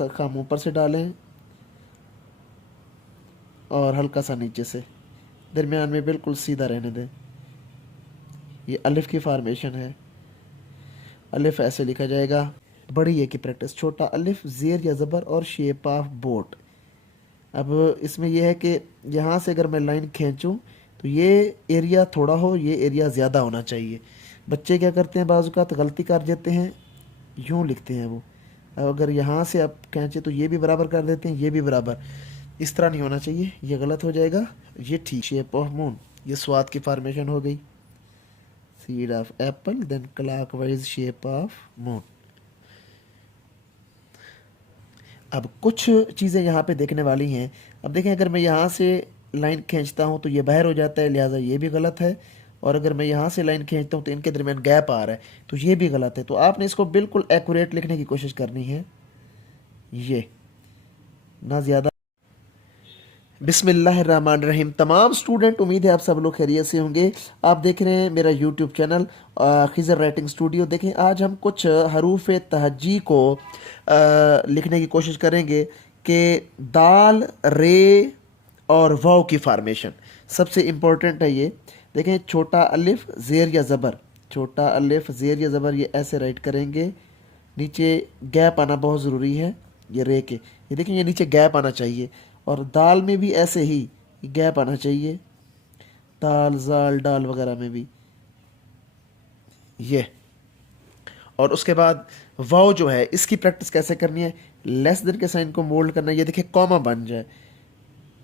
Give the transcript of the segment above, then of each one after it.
सा खम ऊपर से डालें और हल्का सा नीचे से, दरमियान में बिल्कुल सीधा रहने दें। ये अलिफ की फार्मेशन है। अलिफ ऐसे लिखा जाएगा। बड़ी ए की प्रैक्टिस, छोटा अलिफ ज़ेर या ज़बर और शेप ऑफ बोट। अब इसमें यह है कि यहाँ से अगर मैं लाइन खींचूँ तो ये एरिया थोड़ा हो, ये एरिया ज़्यादा होना चाहिए। बच्चे क्या करते हैं, बाज़ औक़ात गलती कर देते हैं, यूँ लिखते हैं वो। अब अगर यहाँ से आप खींचे तो ये भी बराबर कर देते हैं, ये भी बराबर। इस तरह नहीं होना चाहिए, ये गलत हो जाएगा, ये ठीक। शेप ऑफ मून, ये स्वाद की फार्मेशन हो गई। Seed of apple, then clockwise shape of moon. अब कुछ चीज़ें यहाँ पे देखने वाली हैं। अब देखें, अगर मैं यहाँ से लाइन खींचता हूँ तो ये बाहर हो जाता है, लिहाजा ये भी गलत है। और अगर मैं यहाँ से लाइन खींचता हूँ तो इनके दरमियान गैप आ रहा है, तो ये भी गलत है। तो आपने इसको बिल्कुल एक्यूरेट लिखने की कोशिश करनी है, ये ना ज़्यादा। बिस्मिल्लाहिर्रहमानिर्रहीम। तमाम स्टूडेंट, उम्मीद है आप सब लोग खैरियत से होंगे। आप देख रहे हैं मेरा YouTube channel Khizar writing studio. देखें, आज हम कुछ हरूफ तहज्जी को लिखने की कोशिश करेंगे कि दाल, रे और वाव की फार्मेशन सबसे इम्पोर्टेंट है ये। देखें, छोटा अलिफ ज़ेर या ज़बर, छोटा अलिफ ज़ेर या ज़बर, ये ऐसे राइट करेंगे। नीचे गैप आना बहुत ज़रूरी है, ये रे के, ये देखें, ये नीचे गैप आना चाहिए। और दाल में भी ऐसे ही गैप आना चाहिए, दाल, जाल, डाल वगैरह में भी ये। और उसके बाद वाव जो है, इसकी प्रैक्टिस कैसे करनी है, लेस देन के साइन को मोल्ड करना है। ये देखिए कॉमा बन जाए,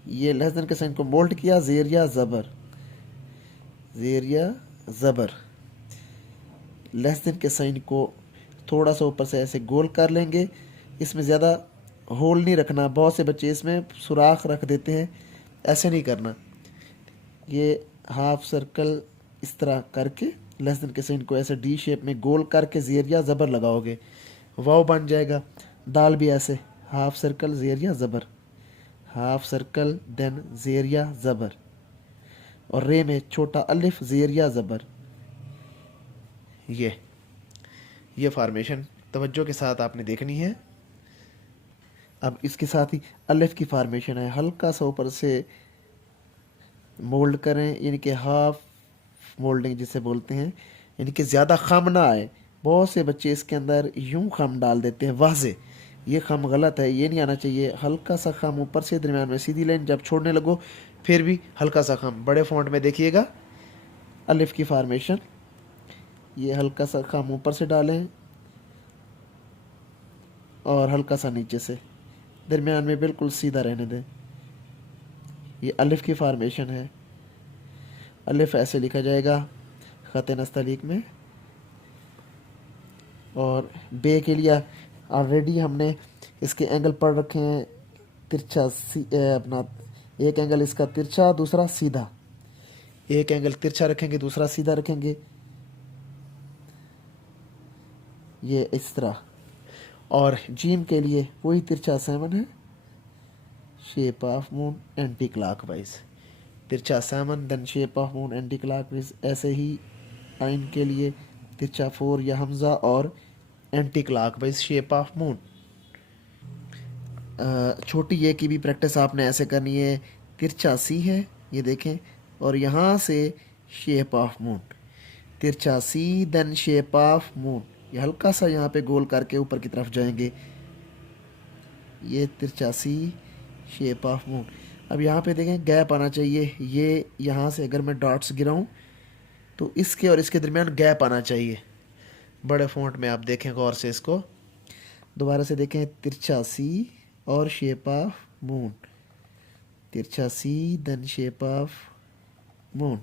ये लेस देन के साइन को मोल्ड किया, ज़ेर या ज़बर, ज़ेर या ज़बर। लेस देन के साइन को थोड़ा सा ऊपर से ऐसे गोल कर लेंगे। इसमें ज़्यादा होल नहीं रखना, बहुत से बच्चे इसमें सुराख रख देते हैं, ऐसे नहीं करना। ये हाफ सर्कल इस तरह करके लेस देन के साइन को ऐसे डी शेप में गोल करके ज़ेर या ज़बर लगाओगे, वाव बन जाएगा। दाल भी ऐसे हाफ सर्कल ज़ेर या ज़बर, हाफ सर्कल देन ज़ेर या ज़बर। और रे में छोटा अलिफ ज़ेर या ज़बर। ये फार्मेशन तवज्जो के साथ आपने देखनी है। अब इसके साथ ही अलिफ की फार्मेशन है, हल्का सा ऊपर से मोल्ड करें, यानी कि हाफ मोल्डिंग जिसे बोलते हैं, यानी कि ज़्यादा खम ना आए। बहुत से बच्चे इसके अंदर यूं खम डाल देते हैं वाज़े, ये खम गलत है, ये नहीं आना चाहिए। हल्का सा खम ऊपर से, दरमियान में सीधी लाइन, जब छोड़ने लगो फिर भी हल्का सा खम। बड़े फॉन्ट में देखिएगा अलिफ की फार्मेशन, ये हल्का सा खम ऊपर से डालें और हल्का सा नीचे से, दरमियान में बिल्कुल सीधा रहने दें। ये अलिफ की फार्मेशन है। अलिफ ऐसे लिखा जाएगा ख़त नस्तलीक में। और बे के लिए ऑलरेडी हमने इसके एंगल पढ़ रखे हैं, तिरछा अपना एक एंगल इसका तिरछा, दूसरा सीधा। एक एंगल तिरछा रखेंगे, दूसरा सीधा रखेंगे, ये इस तरह। और जीम के लिए वही तिरछा 7 है, shape of moon anti clockwise, तिरछा 7 then shape of moon anti clockwise. ऐसे ही आइन के लिए तिरछा 4 या हमजा और anti clockwise shape of moon. छोटी ए की भी प्रैक्टिस आपने ऐसे करनी है। तिरछा सी है, ये देखें, और यहाँ से शेप ऑफ मून, तिरछा C then shape of moon. ये हल्का सा यहाँ पे गोल करके ऊपर की तरफ जाएंगे, ये तिरछा सी, शेप ऑफ मून। अब यहाँ पे देखें गैप आना चाहिए, ये यहाँ से अगर मैं डॉट्स गिराऊँ तो इसके और इसके दरमियान गैप आना चाहिए। बड़े फॉन्ट में आप देखें गौर से इसको, दोबारा से देखें, तिरछा सी और शेप ऑफ मून, तिरछा C then shape of moon.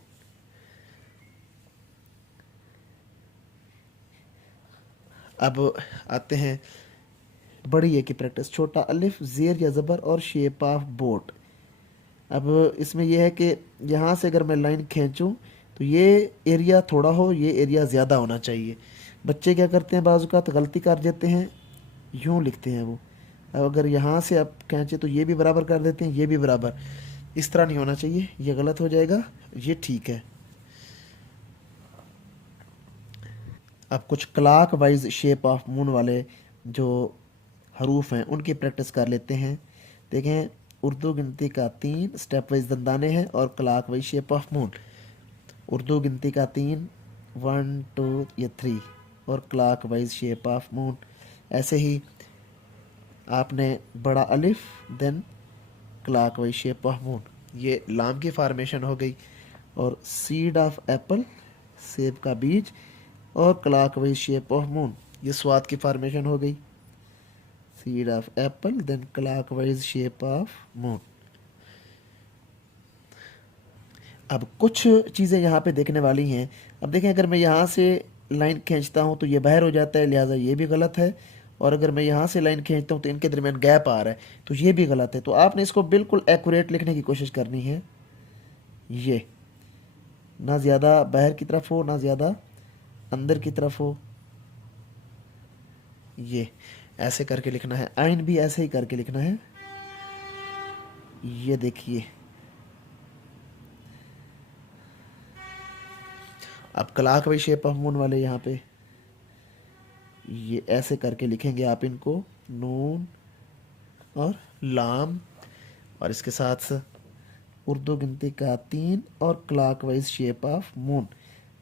अब आते हैं बड़ी ए की प्रैक्टिस, छोटा अलिफ ज़ेर या ज़बर और शेप ऑफ बोट। अब इसमें यह है कि यहाँ से अगर मैं लाइन खींचूँ तो ये एरिया थोड़ा हो, ये एरिया ज़्यादा होना चाहिए। बच्चे क्या करते हैं, बाज़ औक़ात गलती कर देते हैं, यूँ लिखते हैं वो। अब अगर यहाँ से आप खींचे तो ये भी बराबर कर देते हैं, ये भी बराबर। इस तरह नहीं होना चाहिए, ये गलत हो जाएगा, ये ठीक है। अब कुछ clock wise shape of moon वाले जो हरूफ हैं उनकी प्रैक्टिस कर लेते हैं। देखें, उर्दू गिनती का 3 स्टेप वाइज दंदाने हैं और clockwise shape of moon. Urdu गिनती का 3, 1 2 या 3 और clockwise shape of moon. ऐसे ही आपने बड़ा अलिफ then clockwise shape of moon, ये लाम की फार्मेशन हो गई। और सीड ऑफ एप्पल, सेब का बीज, और clockwise shape of moon, ये स्वाद की फार्मेशन हो गई। Seed of apple then clockwise shape of moon. अब कुछ चीज़ें यहाँ पे देखने वाली हैं। अब देखें, अगर मैं यहाँ से लाइन खींचता हूँ तो ये बाहर हो जाता है, लिहाजा ये भी गलत है। और अगर मैं यहाँ से लाइन खींचता हूँ तो इनके दरमियान गैप आ रहा है, तो ये भी गलत है। तो आपने इसको बिल्कुल एक्यूरेट लिखने की कोशिश करनी है। ये ना ज़्यादा बाहर की तरफ हो ना ज़्यादा अंदर की तरफ हो, ये ऐसे करके लिखना है। आइन भी ऐसे ही करके लिखना है। ये देखिए, अब clockwise shape of moon वाले यहाँ पे ये ऐसे करके लिखेंगे आप इनको, नून और लाम, और इसके साथ उर्दू गिनती का 3 और clockwise shape of moon.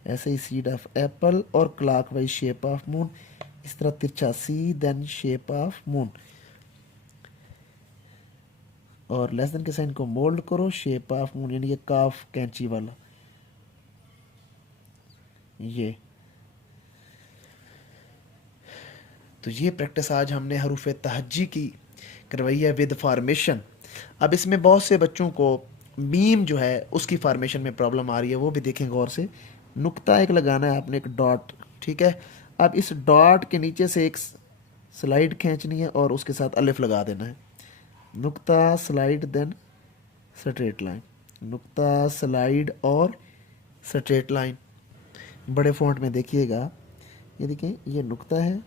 ऐसे ही सीड ऑफ एप्पल और clockwise shape of moon, इस तरह तिरछा C then shape of moon. और लेस देन के साइन को मोल्ड करो, शेप ऑफ मून, यानी ये काफ कैंची वाला। ये तो ये प्रैक्टिस आज हमने हरूफ तहज्जी की करवाई है विद फार्मेशन। अब इसमें बहुत से बच्चों को मीम जो है उसकी फार्मेशन में प्रॉब्लम आ रही है, वो भी देखें गौर से। नुक्ता एक लगाना है आपने, एक डॉट, ठीक है। अब इस डॉट के नीचे से एक स्लाइड खींचनी है और उसके साथ अलिफ लगा देना है। नुक्ता स्लाइड देन स्ट्रेट लाइन, नुक्ता स्लाइड और स्ट्रेट लाइन। बड़े फॉन्ट में देखिएगा, ये देखें, ये नुक्ता है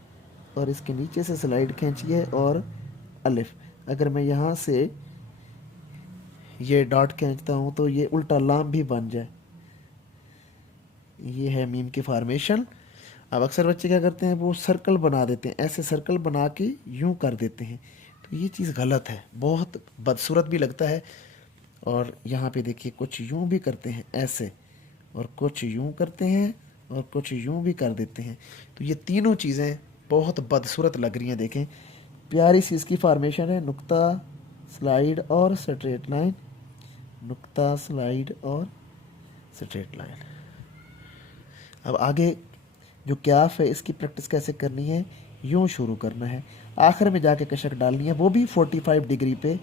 और इसके नीचे से स्लाइड खींचिए और अलिफ। अगर मैं यहाँ से ये डॉट खींचता हूँ तो ये उल्टा लाम भी बन जाए। ये है मीम की फार्मेशन। अब अक्सर बच्चे क्या करते हैं, वो सर्कल बना देते हैं, ऐसे सर्कल बना के यूं कर देते हैं, तो ये चीज़ गलत है, बहुत बदसूरत भी लगता है। और यहाँ पे देखिए, कुछ यूं भी करते हैं ऐसे, और कुछ यूं करते हैं, और कुछ यूं भी कर देते हैं। तो ये तीनों चीज़ें बहुत बदसूरत लग रही हैं। देखें, प्यारी सी इसकी फार्मेशन है, नुक्ता स्लाइड और स्ट्रेट लाइन, नुक्ता स्लाइड और स्ट्रेट लाइन। अब आगे जो क्याफ है इसकी प्रैक्टिस कैसे करनी है, यूं शुरू करना है, आखिर में जाके कशक डालनी है, वो भी 45 डिग्री पे।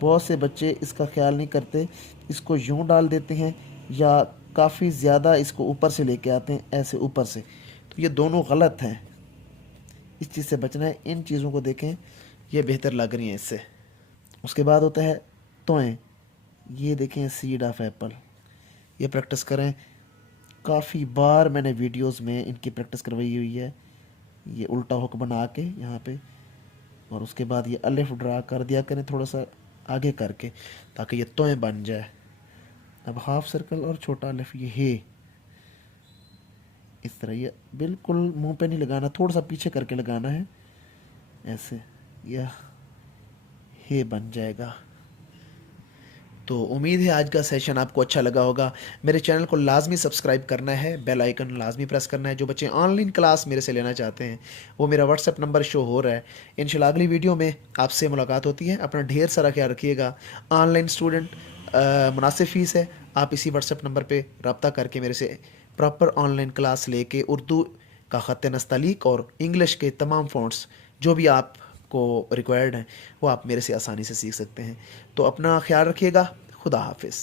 बहुत से बच्चे इसका ख्याल नहीं करते, इसको यूं डाल देते हैं या काफ़ी ज़्यादा इसको ऊपर से लेके आते हैं, ऐसे ऊपर से। तो ये दोनों गलत हैं, इस चीज़ से बचना है। इन चीज़ों को देखें, ये बेहतर लग रही हैं इससे। उसके बाद होता है तोएं, ये देखें, सीड ऑफ एप्पल, ये प्रैक्टिस करें। काफ़ी बार मैंने वीडियोस में इनकी प्रैक्टिस करवाई हुई है। ये उल्टा हुक बना के यहाँ पे, और उसके बाद ये अलिफ ड्रा कर दिया करें थोड़ा सा आगे करके, ताकि ये तोएं बन जाए। अब हाफ सर्कल और छोटा अलिफ, ये हे, इस तरह, ये बिल्कुल मुंह पे नहीं लगाना, थोड़ा सा पीछे करके लगाना है, ऐसे यह हे बन जाएगा। तो उम्मीद है आज का सेशन आपको अच्छा लगा होगा। मेरे चैनल को लाजमी सब्सक्राइब करना है, बेल आइकन लाजमी प्रेस करना है। जो बच्चे ऑनलाइन क्लास मेरे से लेना चाहते हैं, वो मेरा व्हाट्सएप नंबर शो हो रहा है। इंशाल्लाह अगली वीडियो में आपसे मुलाकात होती है। अपना ढेर सारा ख्याल रखिएगा। ऑनलाइन स्टूडेंट, मुनासिब फ़ीस है, आप इसी व्हाट्सएप नंबर पर रब्ता करके मेरे से प्रॉपर ऑनलाइन क्लास लेके उर्दू का ख़त नस्तलीक और इंग्लिश के तमाम फ़ॉन्ट्स जो भी आप को रिक्वायर्ड हैं, वो आप मेरे से आसानी से सीख सकते हैं। तो अपना ख्याल रखिएगा। खुदा हाफिज़।